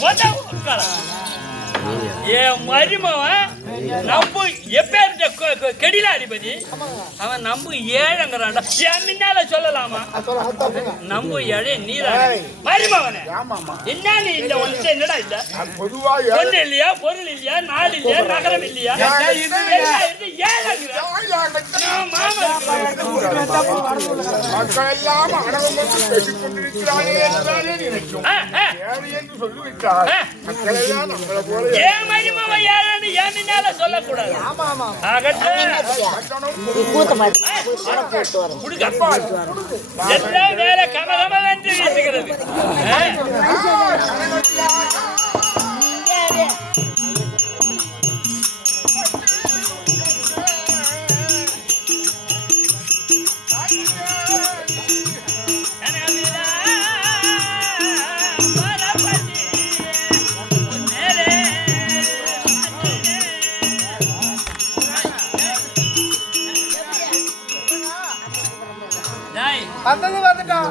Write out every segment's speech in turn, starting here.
போட்டா உட்கார. என் மருமவன் நம்பு கொ- கெடில அதிபதி? அவன் நம்பு ஏழங்கிறான்டா. என் முன்னால சொல்லலாமா? நம்பு ஏழை நீதான். மருமவனே என்ன நீ இந்த ஒன்று என்னடா இல்ல பொதுவா பொண்ணு இல்லையா? பொருள் இல்லையா? நாடு இல்லையா? நகரம் இல்லையா? மக்கள் எல்லாம் என்று சொல்லிவிட்டார் மக்கள் நம்மளை போல ஏன் மருமவன் ஏழன்னு என் முன்னால சொல்லக்கூடாது. வேற கமகமென்று வீசுகிறது? வந்தது வந்துட்டோம்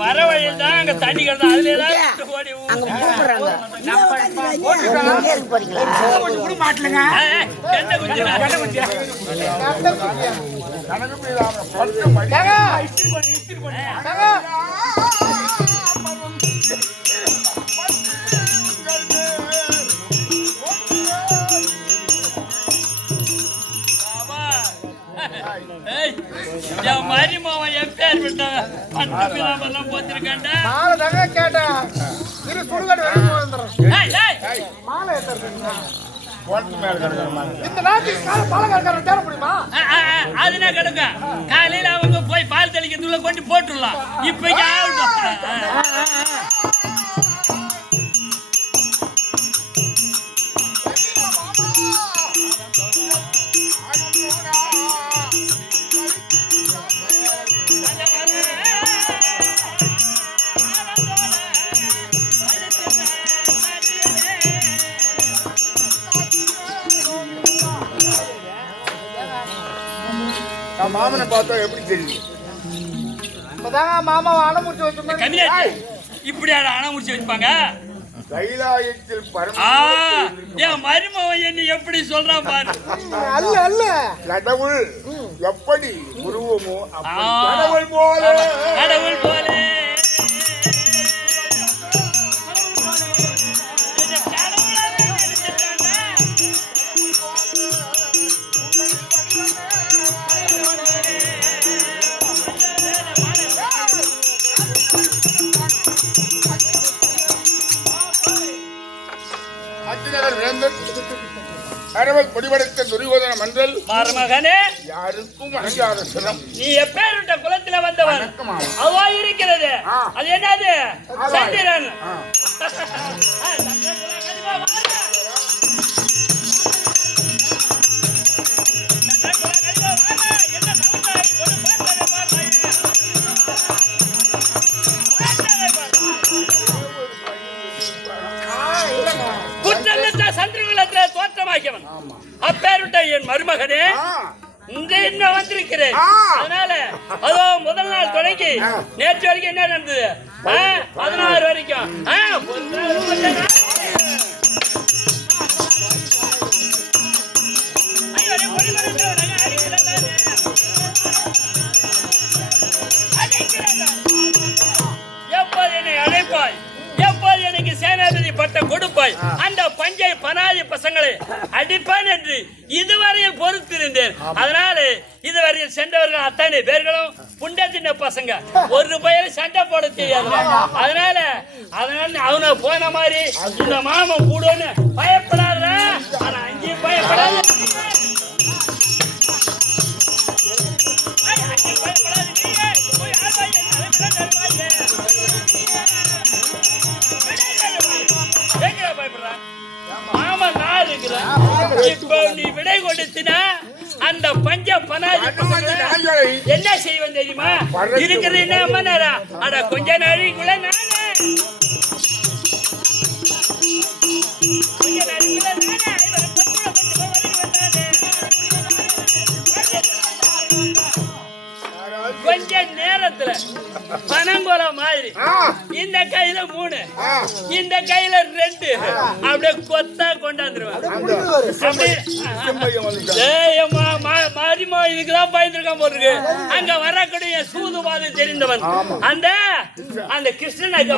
வர வழியில் தான் அங்க தண்ணி கிடந்தா அதுல எல்லாம் ஓடி அங்க கூப்பிடுறாங்க போறீங்களா ஏய், ஏய், கெண்ட குஞ்சு, கெண்ட குஞ்சு. கணக்கு பிரியாம பட்டு மணி ஆமா. ஏய், என் மருமகன் எப்பேர் விட்டான் பட்டு மாலை தாங்க கேட்டேன். இரு சுடுகாடு வரைக்கும் வந்துடுறேன். ஏய், ஏய், மாலை இந்த நாட்டுக்கு கால பாலக்காரக்காரன் தேட முடியுமா? அதுனா கிடக்க காலையில அவங்க போய் பால் தெளிக்கிறதுக்குள்ள கொண்டு போட்டுடலாம். இப்ப ஆகட்டும். மாமனை பார்த்தா எப்படி தெரியுது? இப்பதாங்க மாமாவை அனுமதிச்சு வச்சிருந்தேன் கம்மியாச்சு இப்படியா அணை முடிச்சு வச்சுப்பாங்க? கைலாயத்தில் என் மருமகன் என்ன எப்படி சொல்றான் பாரு. அல்ல அல்ல. கடவுள் எப்படி உருவமோ. கடவுள் போல. கடவுள் போலே. கடவுள் முடிவெடுத்த துரியோதன மன்றல் மருமகனே யாருக்கும் வணங்காத சிரம் நீ எப்பேருட்ட குலத்துல வந்தவன். அவா இருக்கிறது. அது என்னது. சந்திரன் நேற்று வரைக்கும் என்ன நடந்தது? பதினாறு வரைக்கும். எப்போது என்னை அழைப்பாய்? சேனாதிபதி பட்டம் கொடுப்பாய். அந்த பஞ்சை பனாதி பசங்களை அடிப்பான் என்று இதுவரையில் பொறுத்திருந்தேன். அதனால இதுவரையில் சென்றவர்கள் அத்தனை பேர்களும் புண்ட சின்ன பசங்க. ஒரு பயிர் சண்டை போட தெரியாது. அதனால அதனால அவனை போன மாதிரி இந்த மாமன் கூடுன்னு பயப்படாத ஆனா அங்கேயும் பயப்படாத. பயப்படாத. பயப்படுற? நான் இருக்கிறேன். இப்போ நீ விடை கொடுத்தினா, அந்த பஞ்ச பனாதி என்ன செய்வேன் தெரியுமா இருக்கிறது என்ன அம்மா நேரம் அட கொஞ்ச நாளைக்குள்ள நானே பனங்கொலை மாதிரி. இந்த கையில மூணு. இந்த கையில ரெண்டு. அப்படியே கொத்தா கொண்டாந்துருவேன் அந்த அப்படியே செம்பையன் வந்துட்டான். ஏய் அம்மா, மா- மாரிம்மா, இதுக்குதான் பயந்துருக்கான் போல இருக்கு. அங்க வரக்கூடிய சூதுவாது தெரிந்தவன். அந்த அந்த கிருஷ்ணன் அங்க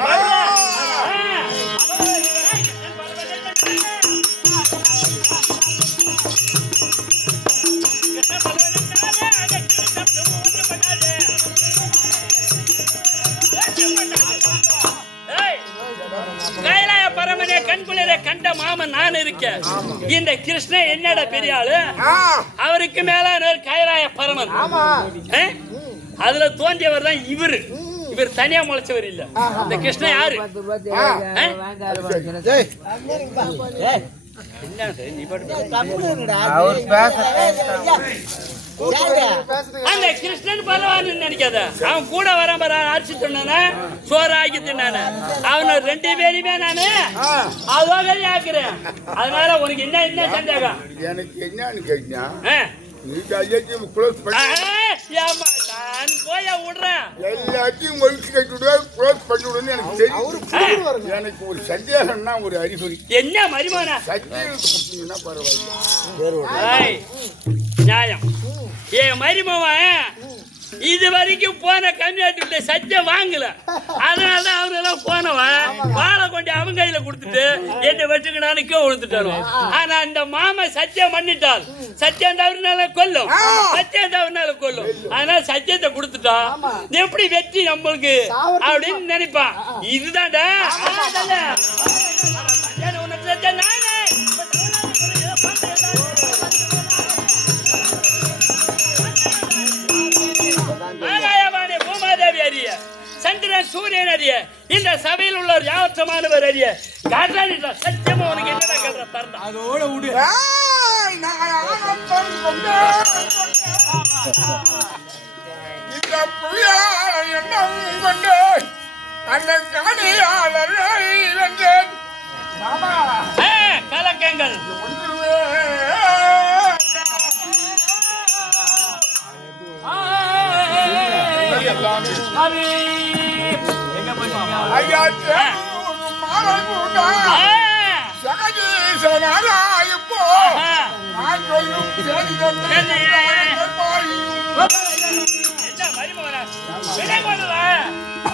மாமன் நான் இருக்கேன். இந்த கிருஷ்ணன் என்னடா பெரிய ஆளு? அவருக்கு மேல கைலாய பரமன்? அதுல தோன்றியவர் தான் இவரு. இவர் தனியா முளைச்சவர் இல்ல. இந்த கிருஷ்ணன் யாரு? என்ன? நீ பாட்டு அந்த கிருஷ்ணன் பரவான்னு நினைக்காத. அவன் கூட வர வர அரிசி தின்னானே சோறு ஆக்கி தின்னானே. அவனை ரெண்டு பேருமே நானு அதோட ஆக்குறேன். அதனால உனக்கு என்ன என்ன சந்தேகம்? எனக்கு என்னன்னு கேட்டா ஆ? நீ கையத்தையும் க்ளோஸ் ஆ, பண்ணி ஏம்மா, நான் போய் விடுறேன். எல்லாத்தையும் ஒழிச்சு கட்டிவிடுவா க்ளோஸ் பண்ணி விடுன்னு எனக்கு தெரியும். எனக்கு ஒரு சந்தேகம்னா ஒரு அறிகுறி. என்ன மரிமானா? சத்தியம் கொடுத்தீங்கன்னா பரவாயில்ல. நியாயம். என் மருமவன் இது வரைக்கும் போன கம்யூனிட்டி சத்தியம் வாங்கல. அதனால தான் அவங்க எல்லாம் போனவன் வாழை கொண்டு அவன் கையில கொடுத்துட்டு என்ன வெட்டுக்கடான்னு கீழே விழுந்துட்டாரு ஆனா இந்த மாமன் சத்தியம் பண்ணிட்டால் சத்தியம் தவறுனால கொல்லும். சத்தியம் தவறுனால கொல்லும். அதனால சத்தியத்தை கொடுத்துட்டா. நீ எப்படி வெற்றி நம்மளுக்கு? அப்படின்னு நினைப்பான் இதுதான்டா. உனக்கு சத்தியம் நானே. சபையில் உள்ளவர் யாவற்றமானவர் அறிய? காட்டாளிட்டா சத்தியமா உனக்கு என்னடா தரணும் அதோட விடு. இந்த புயலான எண்ணம் கொண்டு அந்த காணியாளரை வென்றேன். கலக்கங்கள். ஐயா இப்போ. நான் சொல்லும் என்ன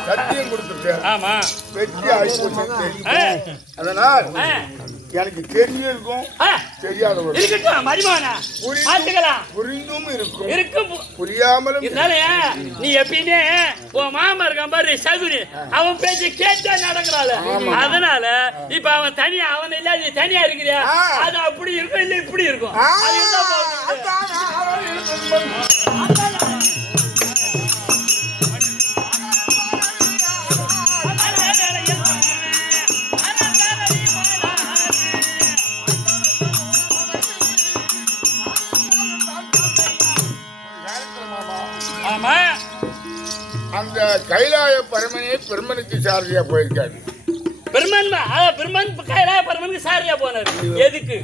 சத்தியம் கொடுத்துட்டேன் ஆமா. வெற்றி ஆகிப்போச்சு தெரியும் அதனால் எனக்கு தெரியும் இருக்கும் ஆ. தெரியாதவர் இருக்கட்டும் மருமகனா பாத்துக்கலாம் புரிந்தும் இருக்கும். இருக்கும். புரியாமலும் இருந்தாலும் நீ எப்பயுமே உன் மாமா இருக்கான் பாரு சகுனி. அவன் பேச்சு கேட்டா நடக்கிறாள். அதனால இப்ப அவன் தனியா அவன் இல்ல நீ தனியா இருக்கிறியா. அது அப்படி இருக்கும் இல்ல இப்படி இருக்கும்? கைலாய பரமனே பெருமனுக்கு சாரதியா போயிருக்காரு. பிரம்மன் அதான் பிரம்மன் கைலாய பரமனுக்கு சாரியா போனாரு. எதுக்கு?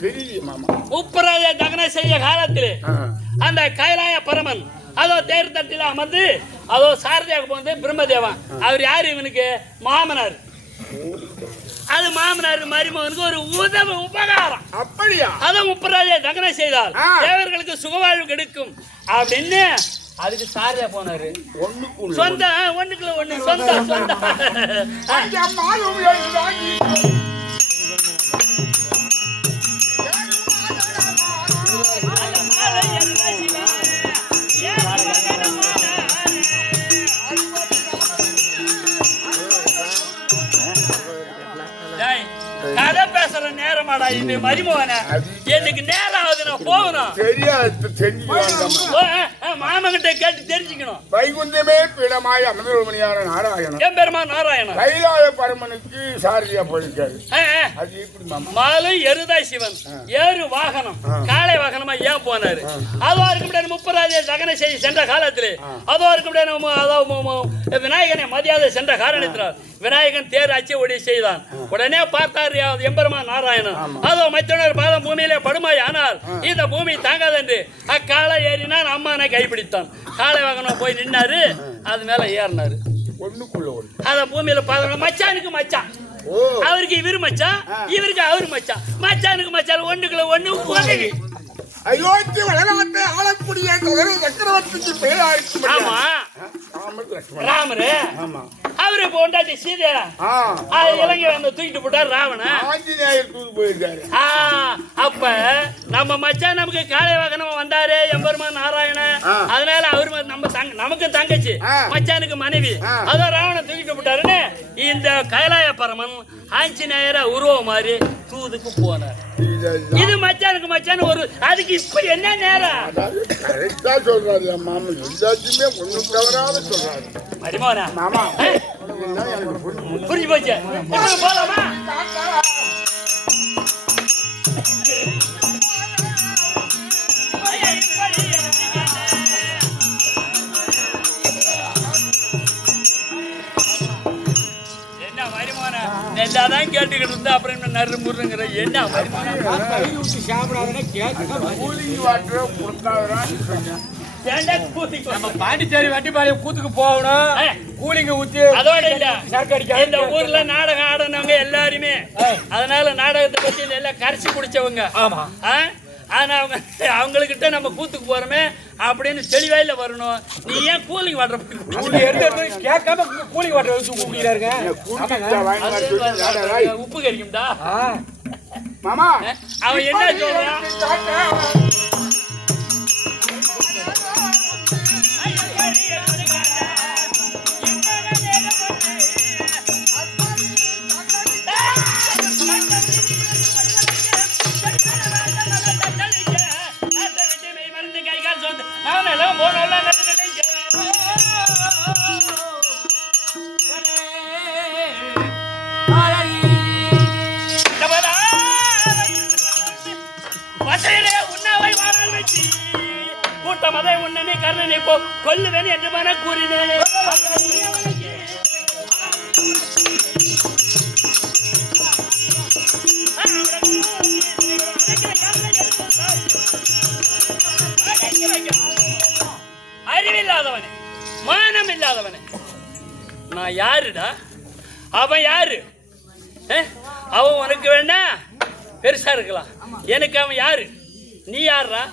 தெரியலையே மாமா. உப்பராஜ தகன செய்ய காலத்திலே அந்த கைலாய பரமன் அதோ தேர் தட்டில அமர்ந்து அதோ சாரதியாக போனது பிரம்மதேவன். அவர் யாரு இவனுக்கு? மாமனார். அது மாமனார் மருமகனுக்கு ஒரு உதவி உபகாரம். அப்படியா? அதை முப்பராஜை தகன செய்தால். தேவர்களுக்கு சுகவாழ்வு கிடைக்கும் அப்படின்னு அதுக்கு சாரியா போனாரு. ஒண்ணுக்கு ஒண்ணு. சொந்த ஒண்ணுக்குள்ள ஒண்ணு சொந்த சொந்த. கதை பேசுற நேரமாடா இது மருமகன. எனக்கு நேரம் ஆகுது நான் போகணும். தெரியாது மாமன் கிட்ட தெரிஞ்சுக்கணும். வைகுந்தமே பீடமாய் அமிர்தமணியான நாராயணன். என் பெருமா நாராயணன். கைலாய பரமனுக்கு சாரதியா போயிருக்காரு. ஆ, ஆ. அது எப்படி மாமா. மாலு எருதாய் சிவன். ஏறு வாகனம். காளை வாகனமா ஏன் போனாரு? அதோ இருக்க முப்பராஜே சகன செய்தி சென்ற காலத்திலே. அதோ இருக்க விநாயகனை சென்ற காரணத்தினால் விநாயகன் தேர் அச்சு ஒடி செய்தான். உடனே பார்த்தார் எம்பெருமா நாராயணன். அதோ மற்றவர் பாதம் பூமியிலே படுமாய். ஆனால் இந்த பூமி தாங்காதென்று அக்காலை ஏறினான் அம்மானை கைப்பிடித்தான். காளை வாகனம் போய் நின்னாரு அது மேல ஏறினாரு. ஒண்ணுக்குள்ள ஒண்ணு அத பூமியில பாதம் மச்சானுக்கு மச்சான் அவருக்கு இவரு மச்சான் இவருக்கு அவரு மச்சான் மச்சானுக்கு மச்சான் ஒண்ணுக்குள்ள ஒண்ணு உதவி. அயோத்தி வளரவத்தை ஆளக்கூடிய கௌரவ சக்கரவர்த்திக்கு ஆமா. ராமர் ராமரு. ஆமா. அவரு பொண்டாட்டி சீதை ஆ. அது இலங்கை வந்து தூக்கிட்டு போட்டார் ராவணன். போயிருக்காரு. அப்ப நம்ம மச்சான் நமக்கு காளை வாகனம் வந்தாரு எம்பெருமான் நாராயணன். அதனால அவரு நம்ம தங்க நமக்கு தங்கச்சி. மச்சானுக்கு மனைவி. அதான் ராவணன் தூக்கிட்டு போட்டாருன்னு இந்த கைலாய பரமன் ஆஞ்சநேயர உருவம் மாதிரி தூதுக்கு போனார். இது மச்சானுக்கு மச்சான் ஒரு அதுக்கு இப்படி என்ன நேரம்? கரெக்டா சொல்றாரு மாமா எல்லாத்தையுமே ஒண்ணும் தவறாத சொல்றாரு. மரிமோனா மாமா. புரிஞ்சு போச்சு போலாமா கேட்டுக்கிட்டு இருந்தா அப்புறம் என்ன நறு முருங்கிற என்ன வருமானம் கூலிங் வாட்டர் கொடுத்தாதான் பாண்டிச்சேரி வட்டிப்பாளையம் கூத்துக்கு போகணும். கூலிங்க ஊத்தி அதோட இந்த ஊர்ல நாடகம் ஆடினவங்க எல்லாருமே. அதனால நாடகத்தை பத்தி எல்லாம் கரைச்சி குடிச்சவங்க ஆமா. ஆ? ஆனா அவங்க அவங்கக்கிட்ட நம்ம கூத்துக்கு போறோமே அப்படின்னு தெளிவாயில வரணும். நீ ஏன் கூலிங் வாட்டர் கேட்காம கூலிங் வாட்டர் வச்சு ராய். உப்பு கறிக்கும்டா மாமா. அவன் என்ன சொல்றான்? கொல்லுவேன் என்று மன கூறினேன் அறிவில்லாதவனே மானம் இல்லாதவனே. நான் யாருடா? அவன் யாரு? அஹ்? அவன் உனக்கு வேணா பெருசா இருக்கலாம். எனக்கு அவன் யாரு? நீ யாருடா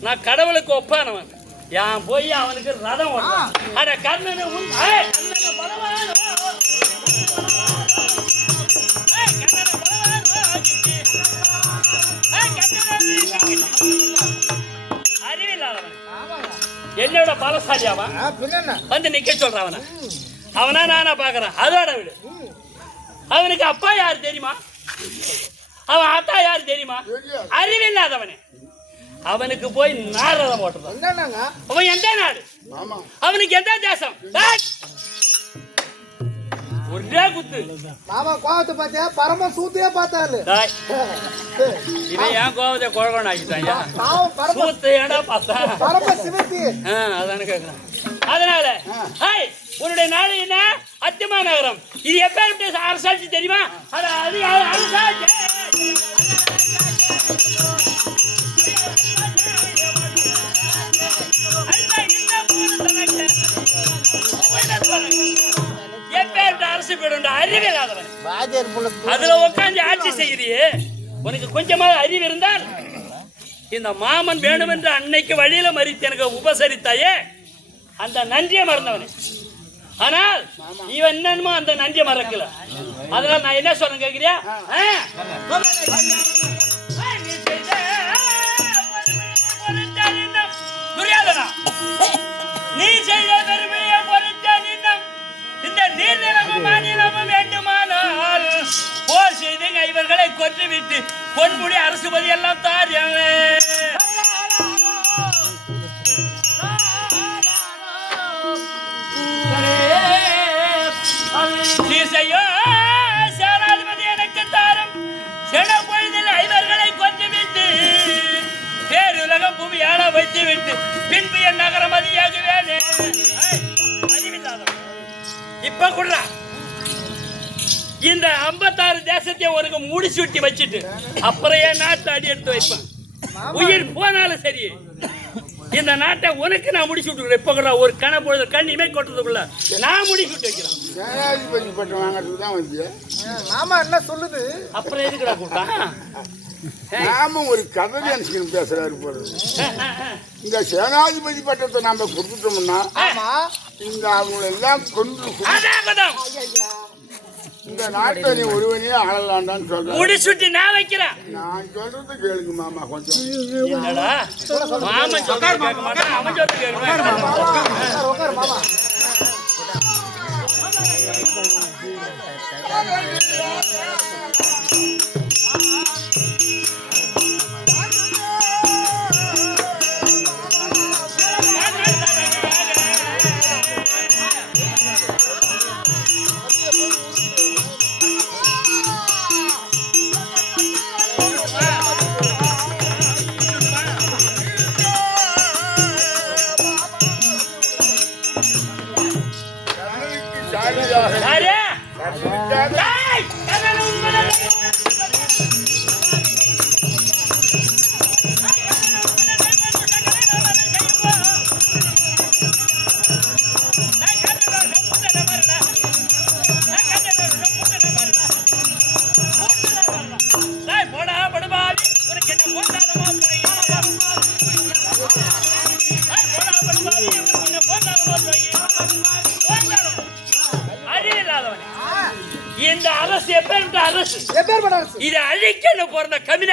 நான் கடவுளுக்கு ஒப்பானவன். யான் போய் அவனுக்கு ரதம் அட கண்ணனு உன் கண்ணனு பலவானோ. என்னோட பலசாலி அவன் வந்து நிக்க சொல்றான் அவனை. அவனா நானா பாக்குறேன். அதோட விடு. அவனுக்கு அப்பா யார் தெரியுமா? அவன் அத்தா யார் தெரியுமா. அறிவில்லாதவனே. அவனுக்கு போய் நாரதம் என்னங்க அவன் எந்த நாடு? அவனுக்கு எந்த தேசம்! ஒரே குத்து. மாமா கோவத்தை பார்த்தியா? பரம சூத்தியே பார்த்தாரு. இவன் ஏன் கோவத்தை குழகணும் ஆக்கிட்டான் பாவம் பரம சூத்து ஏடா பார்த்தா? பரம சிவத்தி. அதானே கேக்குறேன். அதனால ஹாய் உன்னுடைய நாடு என்ன? அத்திமா நகரம். இது எப்பேற்பட்ட அரசாட்சி தெரியுமா? அது அது அது அரசாட்சி எப்பேற்பட்ட அரசு பீடுண்டா அறிவில்லாதவன். அதுல உட்காந்து ஆட்சி செய்யறியே. உனக்கு கொஞ்சமாவது அறிவு இருந்தால் இந்த மாமன் வேணுமென்று அன்னைக்கு வழியில மறித்து எனக்கு உபசரித்தாயே அந்த நன்றியை மறந்தவனே. ஆனால் இவன் என்னமோ அந்த நன்றியை மறக்கல. அதனால நான் என்ன சொல்றேன் கேக்குறியா? நீங்க இவர்களை கொன்றுவிட்டு பொன்முடி அரசுபதி எல்லாம் தார் சீசையோ சேனாதிபதி எனக்கு தாரம். செட பொழுதில் ஐவர்களை கொன்றுவிட்டு பேருலகம் புவியான வைத்துவிட்டு பின்பு என் நகரம் அதிகாகுவேன் இப்ப கொடுறான் இந்த 56 தேசத்தை உனக்கு முடிச்சு விட்டு வச்சுட்டு அப்புறம் என் நாட்டை அடி எடுத்து வைப்பேன் உயிர் போனாலும் சரி. இந்த நாட்டை உனக்கு நான் முடிச்சு விட்டுக்கிறேன் இப்ப கூட ஒரு கண பொழுது கண் இமை கொட்டுறதுக்குள்ள நான் முடிச்சு விட்டு வைக்கிறேன். சேனாதிபதி பட்டம் வாங்குறதுக்கு தான் வந்து மாமா என்ன சொல்லுது? அப்புறம் எதுக்குடா கூப்பிட்டான் நாம ஒரு கதை நினைச்சுக்கணும் பேசுறாரு போறது இந்த சேனாதிபதி பட்டத்தை நாம கொடுத்துட்டோம்னா ஆமா. இந்த அவங்களை எல்லாம் கொண்டு இந்த நாட்டை நீ ஒருவனே ஆளலாண்டான்னு சொல்றேன் முடிச்சுட்டு நான் வைக்கிறேன். நான் சொல்றது கேளுங்க மாமா கொஞ்சம். என்னடா? மாமன் சொல்றது கேட்க மாட்டான் அவன் சொல்றது கேட்க மாட்டான். உட்காரு, உட்காரு மாமா.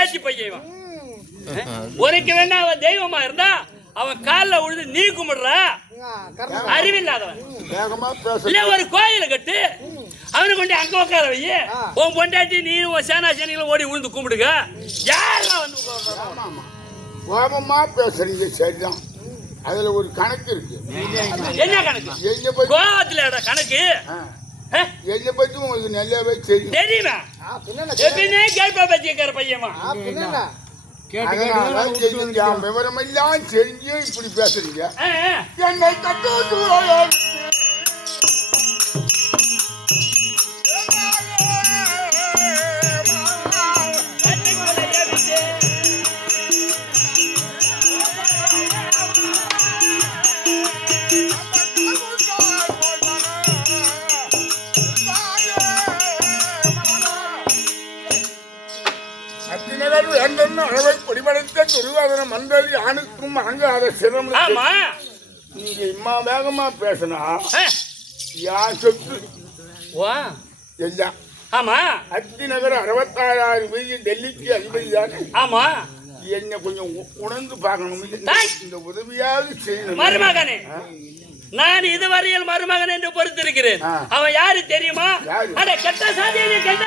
கம்யூனாச்சி பையன். உனக்கு வேணா அவன் தெய்வமா இருந்தா அவன் கால்ல விழுந்து நீ கும்பிடுற. அறிவில்லாதவன். இல்ல ஒரு கோயில கட்டு அவனை கொண்டு அங்க உட்கார வை. உன் பொண்டாட்டி நீ உன் சேனா சேனைகளை ஓடி விழுந்து கும்பிடுங்க யாரெல்லாம் வந்து கோபமா பேசுறீங்க சரிதான். அதுல ஒரு கணக்கு இருக்கு. என்ன கணக்கு? கோவத்துல கணக்கு. எங்க பத்தி உங்களுக்கு நல்லாவே தெரியும். தெரியுமா? எப்படின்னே கேட்பா பையமா விவரம் எல்லாம் தெரிஞ்சு இப்படி பேசுறீங்க. என்னை கட்டு வேண்டன்னு அளவை பொடிபடைத்த துருவாதன மண்டலி ஆணுக்கும் அங்க அதை சிரம் நீங்க இம்மா வேகமா பேசினா. யார் சொத்து? வா. எல்லாம். ஆமா. அத்திநகர் அறுபத்தாறாயிரம் வீதி டெல்லிக்கு அதிபதி தானே ஆமா. என்ன கொஞ்சம் உணர்ந்து பார்க்கணும். இந்த- உதவியாவது செய்யணும். மருமகனே? நான் இதுவரையில் மருமகன் என்று பொறுத்திருக்கிறேன். அவன் யாரு தெரியுமா? அட கெட்ட சாதியை கெட்ட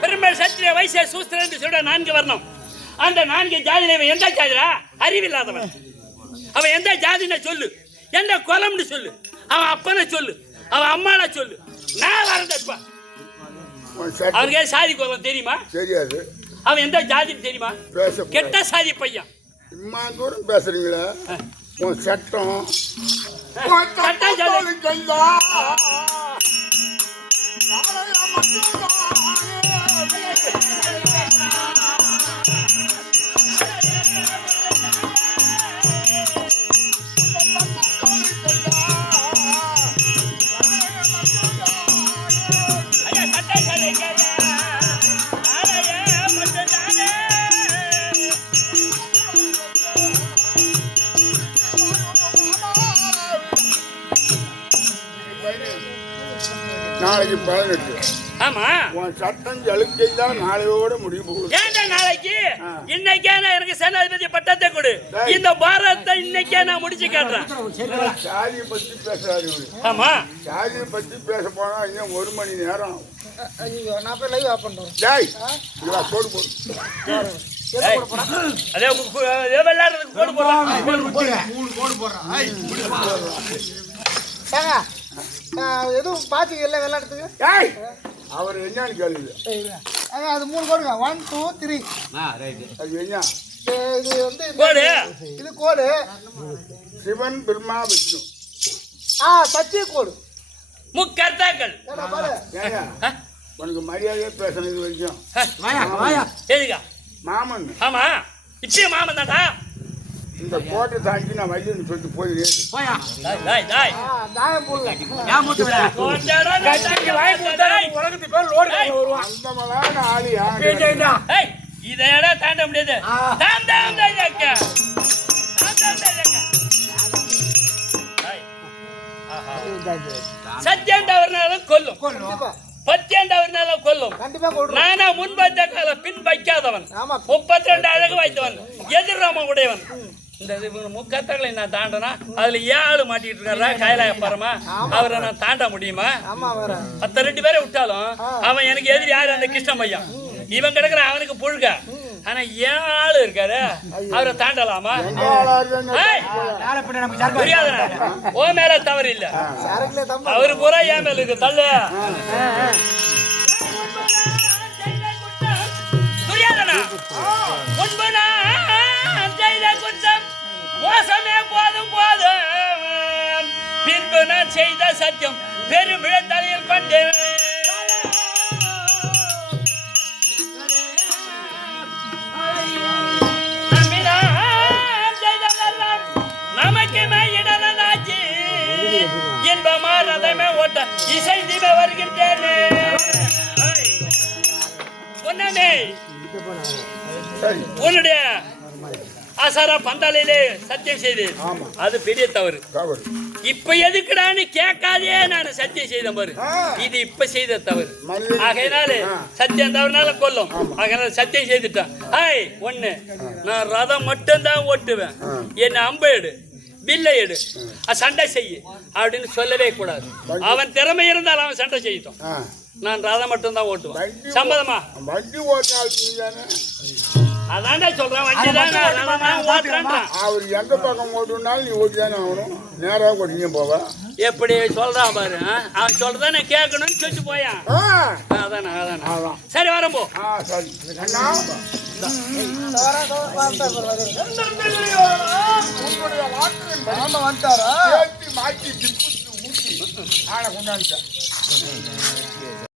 பெருமாள் சத்திரிய வைசிய சூஸ்திர என்று சொல்ற நான்கு வர்ணம். அந்த நான்கு ஜாதியில இவன் எந்த ஜாதிரா அறிவில்லாதவன். அவன் எந்த ஜாதின்னு சொல்லு. எந்த குலம்னு சொல்லு. அவன் அப்பனை சொல்லு. அவன் அம்மானை சொல்லு. நான் வரதப்பா அவனுக்கு சாதி குலம் தெரியுமா? தெரியாது. அவன் எந்த ஜாதின்னு தெரியுமா? கெட்ட சாதி பையன். இம்மா தூரம் பேசுறீங்களா உன் சட்டம். சட்டம் சட்டம் சொல்லு. சொல்லுங்கய்யா. நாளைய மட்டும்தான். ஐயா, நாளைக்கு பதினெட்டு. ஆமா. உன் சட்டம் ஜலுக்கைதான் நாளையோட முடிவு. போகுது ஏன்டா நாளைக்கு. இன்னைக்கே நான் எனக்கு சேனாதிபதி பட்டத்தை கொடு. இந்த பாரதத்தை இன்னைக்கே நான் முடிச்சு காட்டுறேன். சாதியை பத்தி பேசுறாரு இவரு ஆமா. சாதியை பத்தி பேச போனா இன்னும் ஒரு மணி நேரம் நான் போய் லைவ் ஆஃப் டேய் கோடு போடு அதே கோடு போடுறான் எதுவும் பாத்தி இல்லை விளையாடுறதுக்கு டேய் அவர் என்னன்னு ஏய். ஏங்க அது மூணு கோடுங்க. ஒன் டூ த்ரீ அது என்ன? இது வந்து கோடு. இது கோடு. சிவன் பிரம்மா விஷ்ணு. ஆ சத்திய கோடு. முக்கர்த்தாக்கள்? உனக்கு மரியாதையே பேசணும் இது வரைக்கும். மாமன். ஆமா. இப்பயும் மாமன் தான்டா. இந்த கோட்டை தாண்டி நான் வழின்னு சொல்லிட்டு ஏய், இதையடா தாண்ட முடியாது? தவறுனாலும் கொல்லும். கண்டிப்பா பத்தியம் தவறுனாலும் கொல்லும். கண்டிப்பா கொள்றோம் நானா முன் வைத்த கால பின் வைக்காதவன். ஆமா. முப்பத்தி ரெண்டு அழகு வைத்தவன் எதிர்ராம உடையவன். இந்த இவங்க முக்கத்தங்களை நான் தாண்டனா அதுல ஆளு மாட்டிட்டு இருக்காரா கைலாய பரமா அவரை நான் தாண்ட முடியுமா? ஆமா வேற மத்த ரெண்டு பேரை விட்டாலும் அவன் எனக்கு எதிரி யாரு? அந்த கிருஷ்ண பையன். இவன் கிடக்குற அவனுக்கு புழுக ஆனா ஏன் ஆளு இருக்காரு அவரை தாண்டலாமா? புரியாதுடா. உன் மேல தவறு இல்ல. அவரு பூரா ஏன் மேல இருக்கு. தள்ளு. புரியாதனா மோசமே போதும் போதும். பின்பு நான் செய்த சத்தியம் பெரும் விழத்தலையில் கொண்டேன். இன்பமா ரதமே ஓட்ட இசை தீப வருகின்றேனே. உன்னுடைய அசாரா பந்தாலையிலே சத்தியம் செய்தேன். அது பெரிய தவறு. தவறு. இப்ப எதுக்குடான்னு கேட்காதே நான் சத்தியம் செய்தேன் பாரு. இது இப்ப செய்த தவறு. ஆகையினால. சத்தியம் தவறுனால கொல்லும். ஆகையினால சத்தியம் செய்துட்டான் ஹாய் ஒண்ணு. நான் ரதம் மட்டும்தான் ஓட்டுவேன். என்ன அம்பு எடு. வில்லை எடு. சண்டை செய்யு. அப்படின்னு சொல்லவே கூடாது. அவன் திறமை இருந்தால் அவன் சண்டை செய்யட்டும். நான் ரதம் மட்டும்தான் ஓட்டுவேன். சம்மதமா? வண்டி ஓட்டினால் அதான்டா சொல்றேன் வண்டி தான் அவர் எந்த பக்கம் ஓட்டுனாலும் நீ ஓட்டி தானே ஆகணும் நேராக ஓட்டிங்க போவ. எப்படி சொல்றான் பாரு? அவன் சொல்றத நான் கேட்கணும்னு சொல்லிட்டு போயான். ஆ. அதானே அதானே. அதான். சரி வரம்போ ஆ சரி. திப்புத்து ஊற்றி ஆளை கொண்டாந்துட்டேன்.